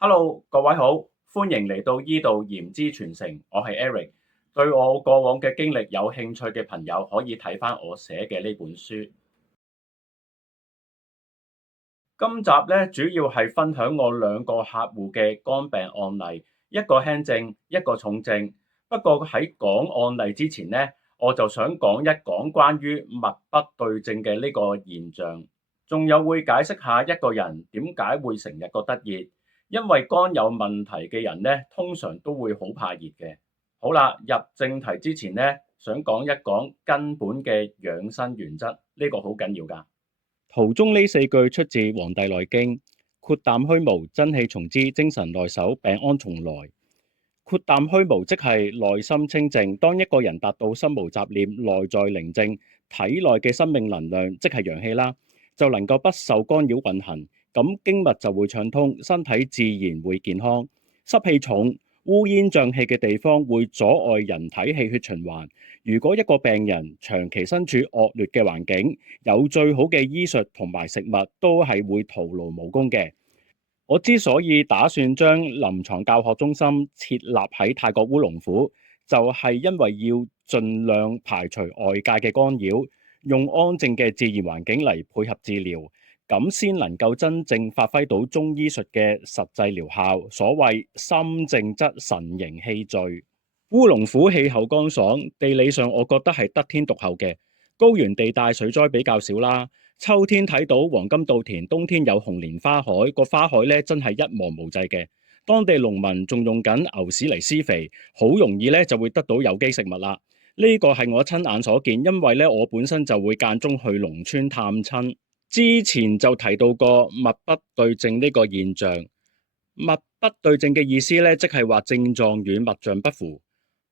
Hello，各位好，歡迎嚟到依度言之傳承，我係 Eric。對我過往嘅經歷有興趣嘅朋友，可以睇返我寫嘅呢本書。今集咧主要係分享我兩個客戶嘅肝病案例，一個輕症，一個重症。不過喺講案例之前呢，我就想講一講關於脈不對症嘅呢個現象，仲有會解釋下一個人點解會成日覺得熱，因為肝有問題嘅人呢，通常都會好怕熱嘅。好啦，入正題之前呢，想講一講根本嘅養生原則，呢個好緊要㗎。圖中呢四句出自《黃帝內經》，豁膽虛無，真氣從之，精神內守，病安從來。豁膽虛無即係內心清靜。當一個人達到心無雜念、內在寧靜，體內嘅生命能量即係陽氣啦，就能夠不受干擾運行，咁經脈就會暢通，身體自然會健康。濕氣重、烏煙瘴氣嘅地方會阻礙人體氣血循環。如果一個病人長期身處惡劣嘅環境，有最好嘅醫術同埋食物，都係會徒勞無功嘅。我之所以打算將臨床教學中心設立喺泰國烏龍府，就係因為要盡量排除外界嘅干擾，用安靜嘅自然環境嚟配合治療，咁先能夠真正發揮到中醫術嘅實際療效。所謂心靜則神形氣聚。烏龍府氣候乾爽，地理上我覺得係得天獨厚嘅。高原地帶水災比較少啦，秋天睇到黃金稻田，冬天有紅蓮花海，個花海咧真係一望無際嘅。當地農民仲用緊牛屎嚟施肥，好容易咧就會得到有機食物啦。呢個係我親眼所見，因為咧我本身就會間中去農村探親。之前就提到過脈不對症呢個現象，脈不對症嘅意思咧，即係話症狀與脈象不符。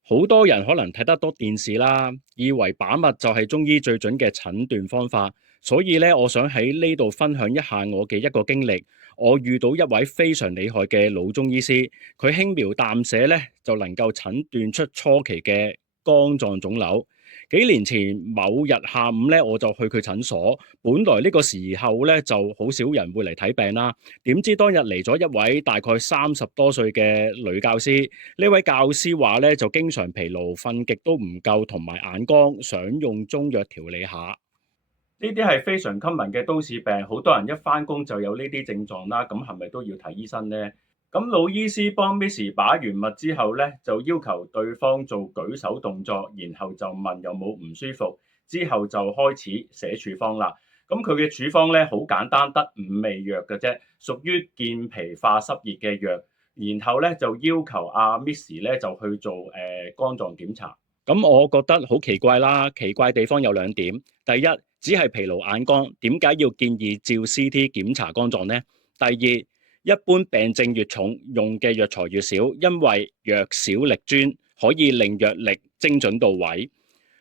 好多人可能睇得多電視啦，以為把脈就係中醫最準嘅診斷方法，所以咧，我想喺呢度分享一下我嘅一個經歷。我遇到一位非常厲害嘅老中醫師，佢輕描淡寫咧就能夠診斷出初期嘅肝臟腫瘤。幾年前某日下午咧，我就去佢診所，本來呢個時候咧就好少人會嚟睇病啦。點知當日嚟咗一位大概30多歲嘅女教師，呢位教師話咧就經常疲勞、瞓極都唔夠，同埋眼光，想用中藥調理下。呢啲係非常 common 嘅都市病，好多人一返工就有呢啲症狀啦。咁係咪都要睇醫生呢？咁老醫師幫 Miss 把完脈之後咧，就要求對方做舉手動作，然後就問有冇唔舒服，之後就開始寫處方啦。咁佢嘅處方咧好簡單，得5味藥嘅啫，屬於健脾化濕熱嘅藥。然後咧就要求阿 Miss 咧就去做肝臟檢查。咁我覺得好奇怪啦，奇怪地方有2點。第一，只係疲勞眼光，點解要建議照 CT 檢查肝臟呢？第二，一般病症越重，用嘅藥材越少，因為藥少力專，可以令藥力精準到位。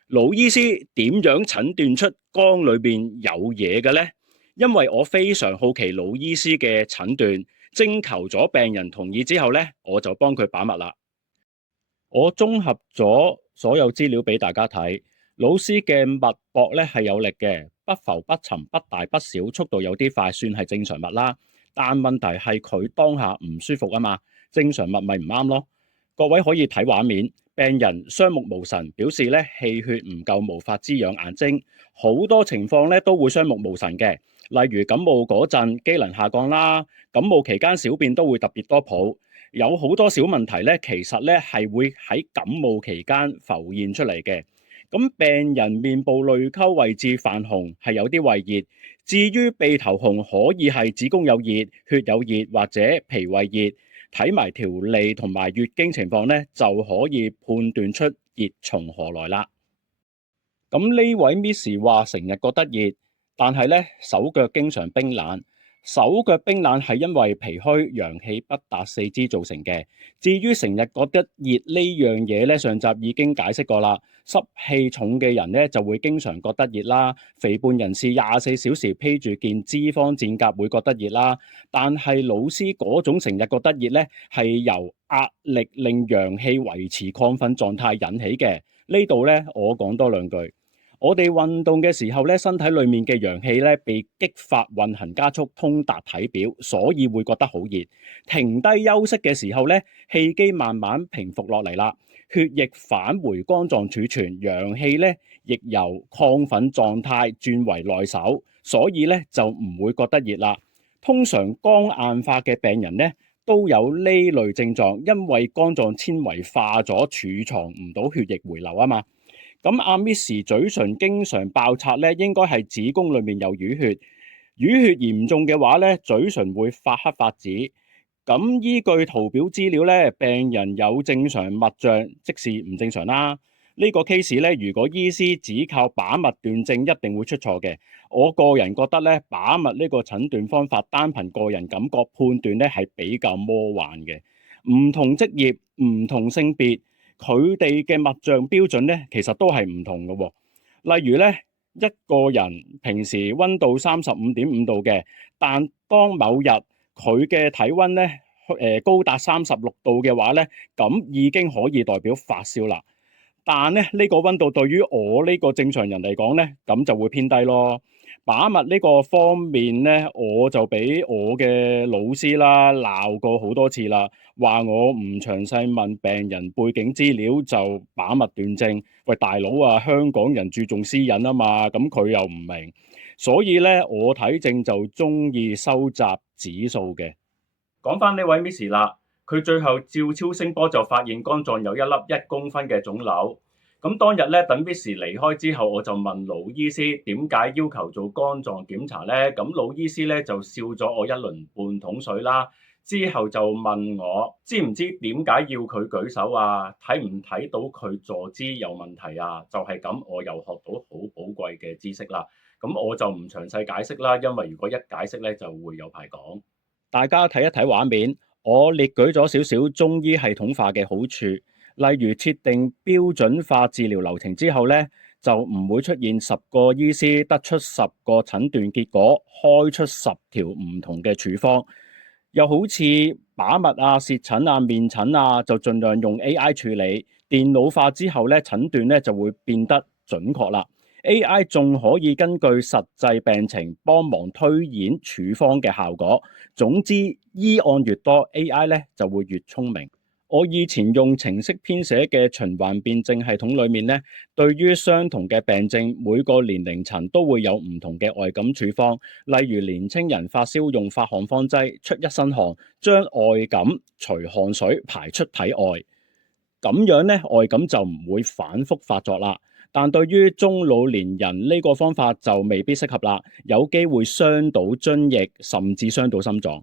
老醫師點樣診斷出肝裏邊有嘢嘅呢？因為我非常好奇老醫師嘅診斷，徵求咗病人同意之後呢，我就幫佢把脈啦。我綜合咗所有資料俾大家睇，老師嘅脈搏咧係有力嘅，不浮不沉，不大不小，速度有啲快，算係正常脈啦。但問題係佢當下唔舒服啊嘛，正常脈咪唔啱咯。各位可以睇畫面，病人雙目無神，表示咧氣血唔夠，無法滋養眼睛。好多情況咧都會雙目無神嘅，例如感冒嗰陣機能下降啦，感冒期間小便都會特別多泡。有好多小問題咧，其實咧係會喺感冒期間浮現出嚟嘅。咁病人面部淚溝位置泛紅，係有啲胃熱。至於鼻頭紅，可以係子宮有熱、血有熱或者脾胃熱。睇埋條脷同埋月經情況咧，就可以判斷出熱從何來啦。咁呢位 Miss 話成日覺得熱，但係咧手腳經常冰冷。手腳冰冷係因為脾虛陽氣不達四肢造成嘅。至於成日覺得熱呢樣嘢咧，上集已經解釋過啦。濕氣重嘅人咧就會經常覺得熱啦，肥胖人士24小時披住件脂肪戰甲會覺得熱啦。但係老師嗰種成日覺得熱咧，係由壓力令陽氣維持亢奮狀態引起嘅。呢度咧我講多兩句。我哋運動嘅時候咧，身體裡面嘅陽氣咧被激發運行加速，通達體表，所以會覺得好熱。停低休息嘅時候咧，氣機慢慢平復落嚟啦，血液返回肝臟儲存，陽氣咧亦由亢奮狀態轉為內守，所以咧就唔會覺得熱啦。通常肝硬化嘅病人咧都有呢類症狀，因為肝臟纖維化咗，儲藏唔到血液回流啊嘛。咁阿 Miss 嘴唇經常爆拆咧，應該係子宮裏面有淤血，淤血嚴重嘅話咧，嘴唇會發黑發紫。咁依據圖表資料咧，病人有正常脈象，即是唔正常啦。呢個 case 咧，如果醫師只靠把脈斷症，一定會出錯嘅。我個人覺得咧，把脈呢個診斷方法，單憑個人感覺判斷咧，係比較魔幻嘅。唔同職業、唔同性別，佢哋嘅脈象標準咧，其實都係唔同嘅喎。例如咧，一個人平時溫度35.5度嘅，但當某日佢嘅體溫咧高達36度嘅話咧，咁已經可以代表發燒啦。但咧呢個溫度對於我呢個正常人嚟講咧，咁就會偏低咯。把脈呢個方面咧，我就俾我嘅老師啦鬧過好多次啦，話我唔詳細問病人背景資料就把脈斷症。喂，大佬啊，香港人注重私隱啊嘛，咁佢又唔明，所以咧我睇症就中意收集指數嘅。講翻呢位 Miss 啦，佢最後照超聲波就發現肝臟有一粒1公分嘅腫瘤。咁當日咧，等 Miss 離開之後，我就問老醫師點解要求做肝臟檢查咧？咁老醫師咧就笑咗我一輪半桶水啦。之後就問我知唔知點解要佢舉手啊？睇唔睇到佢坐姿有問題啊？就係咁，我又學到好寶貴嘅知識啦。咁我就唔詳細解釋啦，因為如果一解釋咧就會有排講。大家睇一睇畫面，我列舉咗少少中醫系統化嘅好處，例如設定標準化治療流程之後咧，就唔會出現10個醫師得出10個診斷結果，開出10條唔同嘅處方。又好似把脈啊、舌診啊、面診啊，就盡量用 AI 處理，電腦化之後咧，診斷咧就會變得準確啦。AI 仲可以根據實際病情幫忙推演處方嘅效果。總之，醫案越多，AI 咧就會越聰明。我以前用程式編寫嘅循環辯證系統裏面咧，對於相同嘅病症，每個年齡層都會有唔同嘅外感處方。例如年青人發燒用發汗方劑，出一身汗，將外感隨汗水排出體外，咁樣咧外感就唔會反覆發作啦。但對於中老年人呢個方法就未必適合啦，有機會傷到津液，甚至傷到心臟。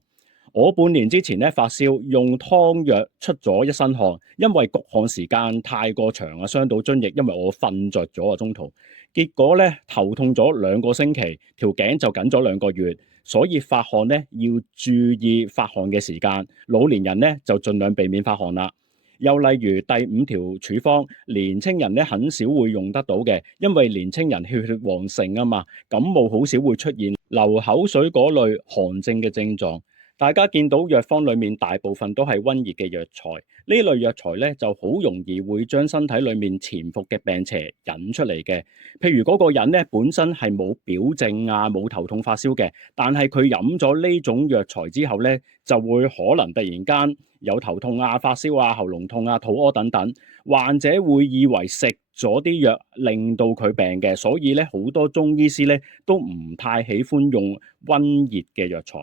我半年之前咧發燒，用湯藥出咗一身汗，因為焗汗時間太過長啊，傷到津液，因為我瞓着咗啊中途，結果咧頭痛咗2個星期，條頸就緊咗2個月，所以發汗咧要注意發汗嘅時間，老年人咧就盡量避免發汗啦。又例如第5條處方，年青人咧很少會用得到嘅，因為年青人血旺盛啊嘛，感冒好少會出現流口水嗰類寒症嘅症狀。大家見到藥方裏面大部分都係溫熱嘅藥材，呢類藥材咧就好容易會將身體裏面潛伏嘅病邪引出嚟嘅。譬如嗰個人咧本身係冇表症啊，冇頭痛發燒嘅，但係佢飲咗呢種藥材之後咧，就會可能突然間有頭痛啊、發燒啊、喉嚨痛啊、肚屙等等。患者會以為食咗啲藥令到佢病嘅，所以咧好多中醫師咧都唔太喜歡用溫熱嘅藥材。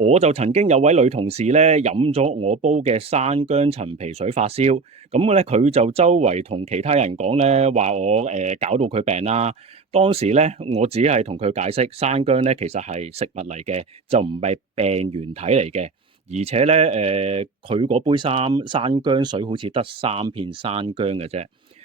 我就曾經有位女同事咧飲咗我煲嘅山薑陳皮水發燒，咁咧佢就周圍同其他人講咧話我搞到佢病啦。當時咧我只係同佢解釋山薑咧其實係食物嚟嘅，就唔係病原體嚟嘅。而且咧佢嗰杯山薑水好似得3片山薑嘅啫。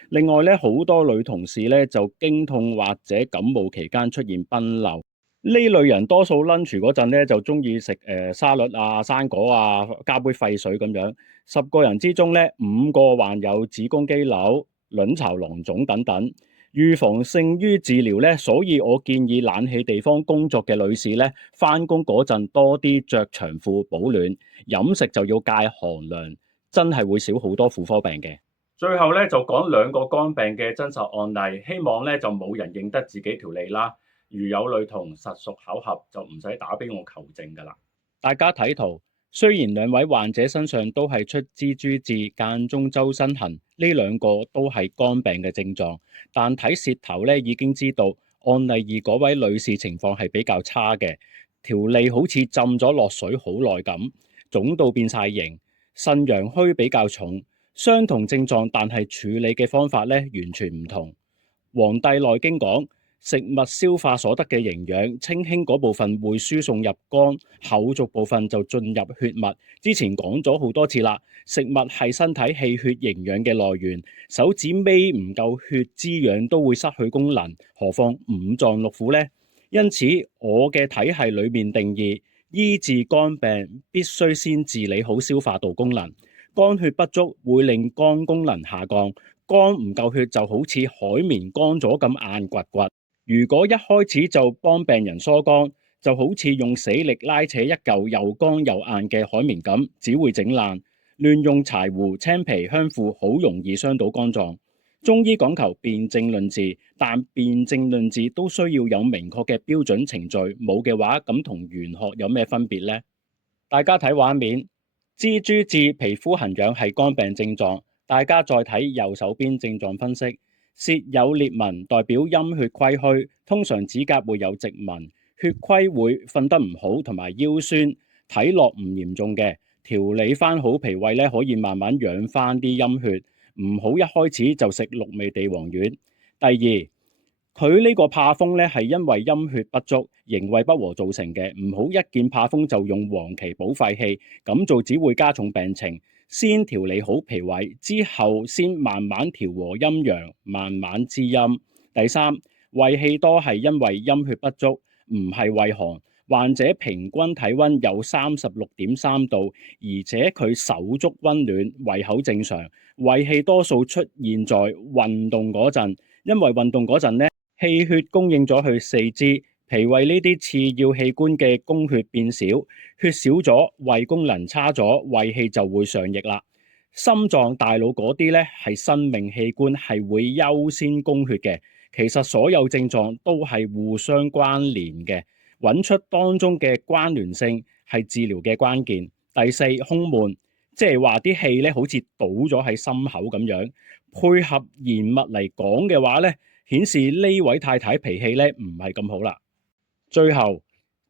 另外咧好多女同事咧就經痛或者感冒期間出現崩漏。呢類人多數 lunch 嗰陣咧就中意食沙律啊、生果啊，加杯沸水咁樣。10個人之中咧5個患有子宮肌瘤、卵巢囊腫等等。預防勝於治療咧，所以我建議冷氣地方工作嘅女士咧，返工嗰陣多啲着長褲保暖，飲食就要戒寒涼，真係會少好多婦科病嘅。最後咧就講兩個肝病嘅真實案例，希望咧就冇人認得自己條脷啦。如有類同，實屬巧合，就唔使打俾我求證㗎啦。大家睇圖，雖然兩位患者身上都係出蜘蛛痣、間中周身痕，呢兩個都係肝病嘅症狀，但睇舌頭咧已經知道案例二嗰位女士情況係比較差嘅，條脷好似浸咗落水好耐咁，腫到變晒形，腎陽虛比較重。相同症狀，但係處理嘅方法咧完全唔同。《黃帝內經》講，食物消化所得嘅營養，清輕嗰部分會輸送入肝，後續部分就進入血脈。之前講咗好多次啦，食物係身體氣血營養嘅來源，手指尾唔夠血滋養都會失去功能，何況五臟六腑呢？因此，我嘅體系裏面定義，醫治肝病必須先治理好消化道功能。肝血不足會令肝功能下降，肝唔夠血就好似海綿乾咗咁硬掘掘。如果一開始就幫病人疏肝，就好似用死力拉扯一嚿又乾又硬嘅海綿咁，只會整爛。亂用柴胡、青皮、香附，好容易傷到肝臟。中醫講求辨證論治，但辨證論治都需要有明確嘅標準程序，冇嘅話，咁同玄學有咩分別呢？大家睇畫面。蜘蛛痣、皮膚痕癢係肝病症狀，大家再睇右手邊症狀分析。舌有裂紋代表陰血虧虛，通常指甲會有直紋，血虧會瞓得唔好同埋腰酸，睇落唔嚴重嘅，調理翻好脾胃咧，可以慢慢養翻啲陰血，唔好一開始就食六味地黃丸。第二，佢呢個怕風咧係因為陰血不足、營衛不和造成嘅，唔好一見怕風就用黃芪補肺氣，咁做只會加重病情。先調理好脾胃，之後先慢慢調和陰陽，慢慢滋陰。第三，胃氣多係因為陰血不足，唔係胃寒。患者平均體温有36.3度，而且佢手足温暖，胃口正常。胃氣多數出現在運動嗰陣，因為運動嗰陣呢，氣血供應咗去四肢、脾胃呢啲次要器官嘅供血變少，血少咗，胃功能差咗，胃氣就會上逆啦。心臟、大腦嗰啲呢係生命器官，係會優先供血嘅。其實所有症狀都係互相關聯嘅，揾出當中嘅關聯性係治療嘅關鍵。第四，胸悶，即係話啲氣呢好似倒咗喺心口咁樣，配合言物嚟講嘅話呢，顯示呢位太太脾氣咧唔係咁好啦。最後，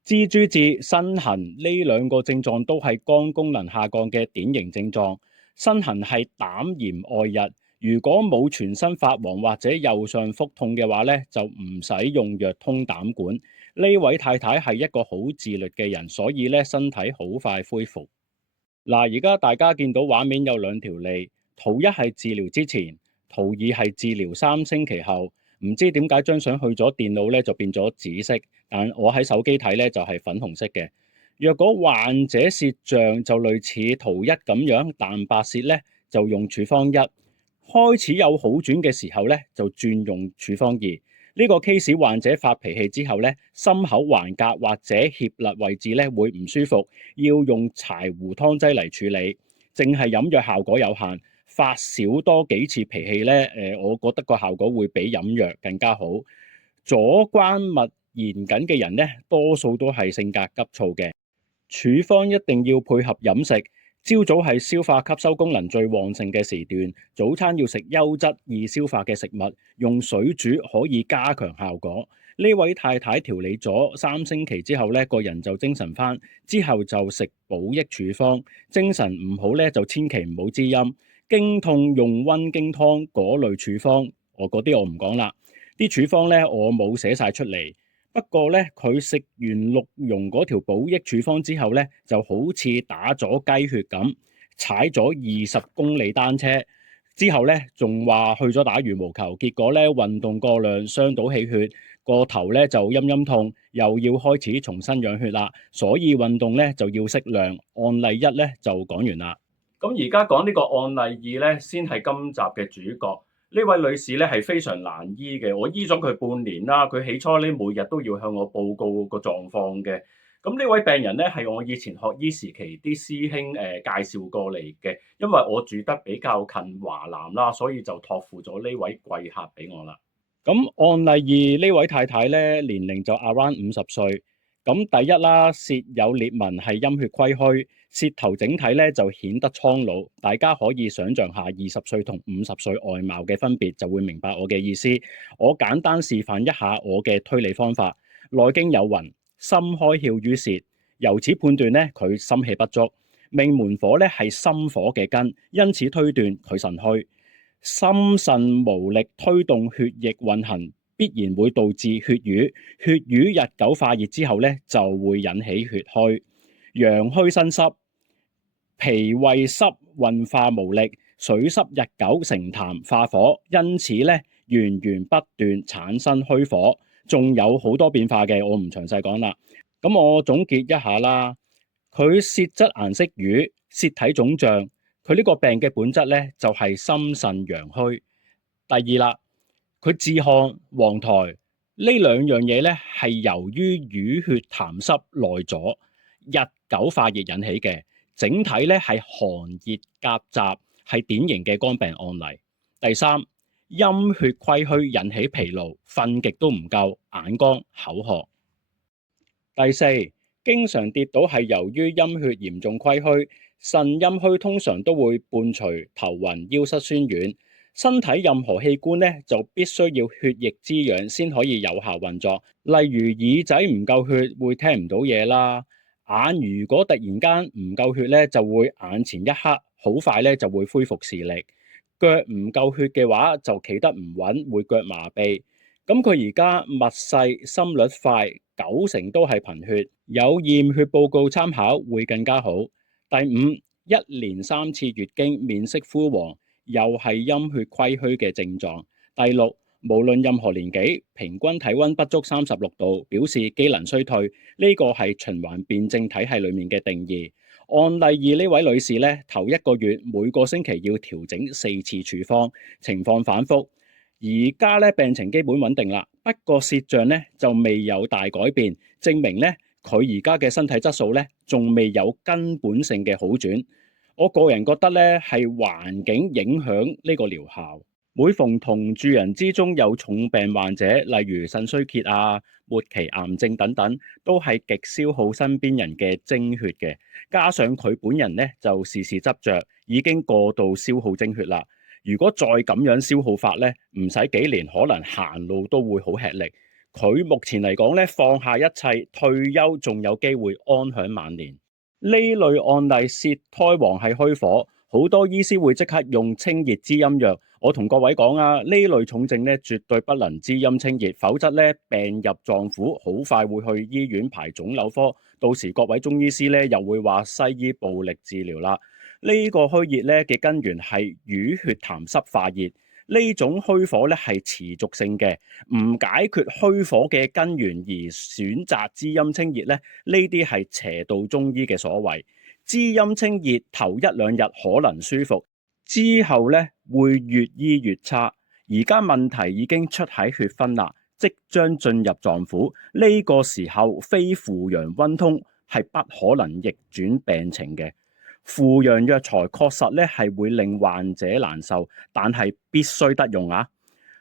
蜘蛛痣、身痕呢兩個症狀都係肝功能下降嘅典型症狀。身痕係膽炎外溢，如果冇全身發黃或者右上腹痛嘅話咧，就唔使用藥通膽管。呢位太太係一個好自律嘅人，所以咧身體好快恢復。嗱，而家大家見到畫面有兩條脷，圖一係治療之前，圖二係治療3星期後。唔知點解張相去咗電腦咧就變咗紫色，但我喺手機睇咧就係粉紅色嘅。若果患者舌象就類似圖一咁樣淡白舌咧，就用處方一；開始有好轉嘅時候咧，就轉用處方二。呢個 case 患者發脾氣之後咧，心口橫膈或者脅肋位置咧會唔舒服，要用柴胡湯劑嚟處理，淨係飲藥效果有限。發少多幾次脾氣咧，我覺得個效果會比飲藥更加好。左關脈嚴謹嘅人咧，多數都係性格急躁嘅。處方一定要配合飲食，朝早係消化吸收功能最旺盛嘅時段，早餐要食優質易消化嘅食物，用水煮可以加強效果。呢位太太調理咗3星期之後咧，個人就精神返，之後就食補益處方。精神唔好咧，就千祈唔好滋陰。經痛用溫經湯嗰類處方，嗰啲我唔講啦。啲處方咧我冇寫晒出嚟，不過咧佢食完鹿茸嗰條補益處方之後咧，就好似打咗雞血咁，踩咗20公里單車之後咧，仲話去咗打羽毛球，結果咧運動過量傷到氣血，個頭咧就陰陰痛，又要開始重新養血啦。所以運動咧就要適量。案例一咧就講完啦。咁而家講呢個案例二咧，先係今集嘅主角。呢位女士咧係非常難醫嘅，我醫咗佢半年啦。佢起初咧每日都要向我報告個狀況嘅。咁呢位病人咧係我以前學醫時期啲師兄介紹過嚟嘅，因為我住得比較近華南啦，所以就託付咗呢位貴客俾我啦。咁案例二呢位太太咧年齡就 around 50歲，咁第一啦，舌有裂紋係陰血虧虛，舌頭整體咧就顯得蒼老，大家可以想像下20歲同50歲外貌嘅分別，就會明白我嘅意思。我簡單示範一下我嘅推理方法。內經有云：心開竅於舌，由此判斷咧佢心氣不足，命門火咧係心火嘅根，因此推斷佢腎虛。心腎無力推動血液運行，必然會導致血瘀。血瘀日久化熱之後咧，就會引起血虛。陽虛身濕，脾胃濕運化無力，水濕日久成痰化火，因此咧源源不斷產生虛火。仲有好多變化嘅，我唔詳細講啦。咁我總結一下啦，佢舌質顏色瘀，舌體腫脹。佢呢個病嘅本質咧，就係心腎陽虛。第二啦，佢自汗、黃苔呢兩樣嘢咧，係由於淤血痰濕內阻，日久化熱引起嘅。整體咧係寒熱夾雜，係典型嘅肝病案例。第三，陰血虧虛引起疲勞，瞓極都唔夠，眼乾口渴。第四，經常跌倒係由於陰血嚴重虧虛。腎陰虛通常都會伴隨頭暈、腰膝酸軟，身體任何器官咧就必須要血液滋養先可以有效運作。例如耳仔唔夠血會聽唔到嘢啦，眼如果突然間唔夠血咧，就會眼前一黑，好快咧就會恢復視力。腳唔夠血嘅話就企得唔穩，會腳麻痹。咁佢而家脈細、心率快，90%都係貧血，有驗血報告參考會更加好。第五，一連3次月經，面色枯黃，又係陰血虧虛嘅症狀。第六，無論任何年紀，平均體溫不足36度，表示機能衰退，呢個係循環辯證體系裏面嘅定義。案例二呢位女士呢，頭1個月每個星期要調整4次處方，情況反覆。而家咧病情基本穩定啦，不過舌象咧就未有大改變，證明咧佢而家嘅身體質素咧仲未有根本性嘅好轉。我個人覺得咧係環境影響呢個療效。每逢同住人之中有重病患者，例如腎衰竭啊、末期癌症等等，都係極消耗身邊人嘅精血嘅。加上佢本人咧就事事執着，已經過度消耗精血啦。如果再咁樣消耗法咧，唔使幾年，可能行路都會好吃力。佢目前嚟講咧，放下一切，退休仲有機會安享晚年。呢類案例舌苔黃係虛火，好多醫師會即刻用清熱滋陰藥。我同各位講啊，呢類重症咧絕對不能滋陰清熱，否則咧病入臟腑，好快會去醫院排腫瘤科。到時各位中醫師咧又會話西醫暴力治療啦。呢個虛熱咧嘅根源係淤血痰濕化熱，呢種虛火咧係持續性嘅，唔解決虛火嘅根源而選擇滋陰清熱咧，呢啲係邪道中醫嘅所為。滋陰清熱頭1、2日可能舒服，之後咧會越醫越差。而家問題已經出喺血分啦，即將進入臟腑，呢個時候非扶陽溫通係不可能逆轉病情嘅。扶陽藥材確實咧係會令患者難受，但係必須得用啊！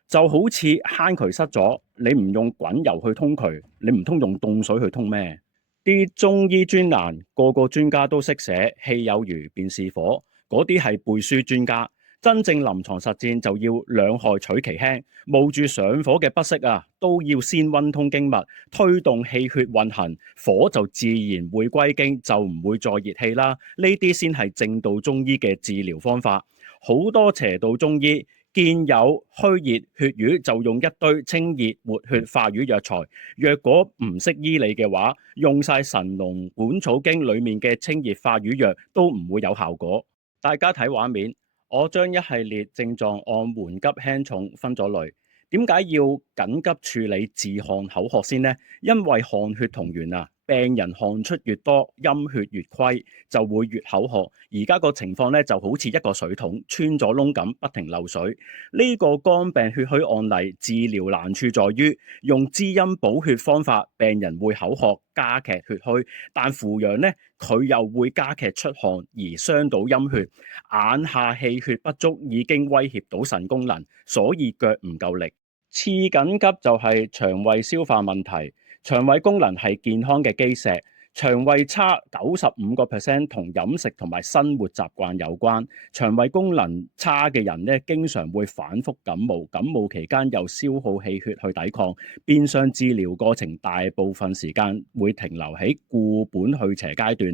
就好似坑渠塞咗，你唔用滾油去通渠，你唔通用凍水去通咩？啲中醫專欄個個專家都識寫，氣有餘便是火，嗰啲係背書專家。真正臨床實戰就要兩害取其輕，冒住上火嘅不適啊，都要先溫通經脈，推動氣血運行，火就自然會歸經，就唔會再熱氣啦。呢啲先係正道中醫嘅治療方法。好多邪道中醫見有虛熱血瘀就用一堆清熱活血化瘀藥材，若果唔識醫理嘅話，用晒《神農本草經》裏面嘅清熱化瘀藥都唔會有效果。大家睇畫面。我將一系列症狀按緩急輕重分咗類。點解要緊急處理自汗口渴先呢？因為汗血同源啊，病人汗出越多，陰血越虧，就會越口渴。而家個情況咧就好似一個水桶穿咗窿咁，不停漏水。呢個肝病血虛案例治療難處在於用滋陰補血方法，病人會口渴加劇血虛，但扶陽呢，佢又會加劇出汗而傷到陰血，眼下氣血不足已經威脅到腎功能，所以腳唔夠力。次緊急就係腸胃消化問題。腸胃功能係健康嘅基石，腸胃差95%同飲食同埋生活習慣有關。腸胃功能差嘅人咧，經常會反覆感冒，感冒期間又消耗氣血去抵抗，變相治療過程大部分時間會停留喺固本去邪階段。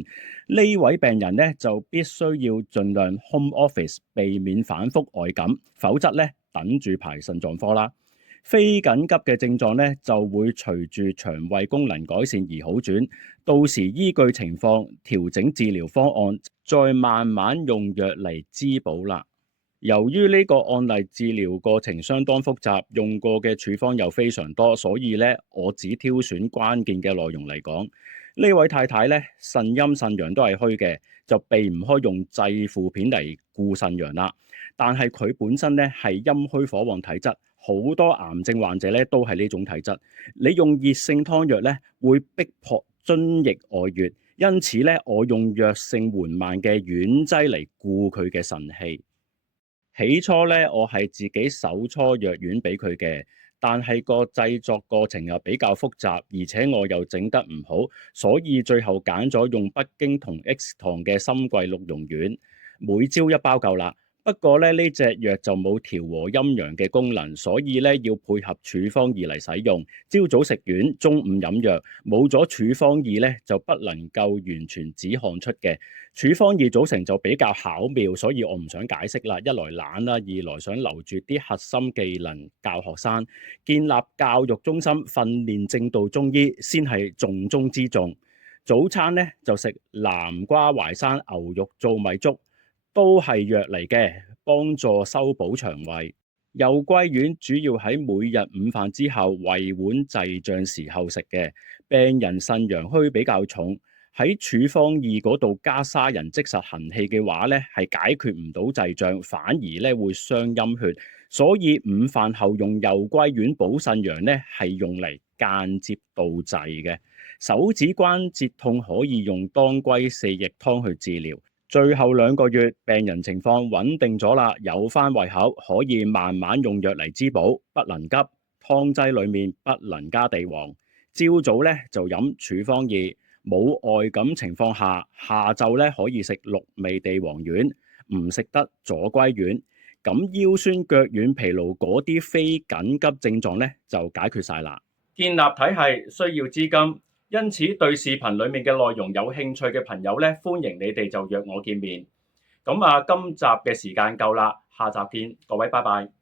呢位病人咧就必須要盡量 home office，避免反覆外感，否則咧等住排腎臟科啦。非緊急嘅症狀咧，就會隨住腸胃功能改善而好轉，到時依據情況調整治療方案，再慢慢用藥嚟滋補啦。由於呢個案例治療過程相當複雜，用過嘅處方又非常多，所以咧我只挑選關鍵嘅內容嚟講。呢位太太咧腎陰腎陽都係虛嘅，就避唔開用濟附片嚟固腎陽啦。但係佢本身咧係陰虛火旺體質。好多癌症患者咧都係呢種體質，你用熱性湯藥咧會逼迫津液外越，因此咧我用藥性緩慢嘅丸劑嚟固佢嘅腎氣。起初咧我係自己手搓藥丸俾佢嘅，但係個製作過程又比較複雜，而且我又整得唔好，所以最後揀咗用北京同 X 堂嘅深桂鹿茸丸，每朝一包夠啦。不過咧，呢隻藥就冇調和陰陽嘅功能，所以咧要配合處方儀嚟使用。朝早食丸，中午飲藥，冇咗處方儀咧就不能夠完全止汗出嘅。處方儀組成就比較巧妙，所以我唔想解釋啦。一來懶啦，二來想留住啲核心技能教學生，建立教育中心，訓練正道中醫先係重中之重。早餐咧就食南瓜淮山牛肉糙米粥。都係藥嚟嘅，幫助修補腸胃。右龜丸主要喺每日午飯之後胃碗滯脹時候食嘅。病人腎陽虛比較重，喺處方義嗰度加沙人即實行氣嘅話咧，係解決唔到滯脹，反而咧會傷陰血。所以午飯後用右龜丸補腎陽咧，係用嚟間接杜滯嘅。手指關節痛可以用當歸四逆湯去治療。最後2個月，病人情況穩定咗啦，有返胃口，可以慢慢用藥嚟滋補，不能急。湯劑裡面不能加地黃。朝早咧就飲處方義，冇外感情況下，下晝咧可以食6味地黃丸，唔食得左龜丸。咁腰酸腳軟疲勞嗰啲非緊急症狀咧就解決晒啦。建立體系需要資金。因此，對視頻裡面嘅內容有興趣嘅朋友咧，歡迎你哋就約我見面。咁今集嘅時間夠啦，下集見，各位拜拜。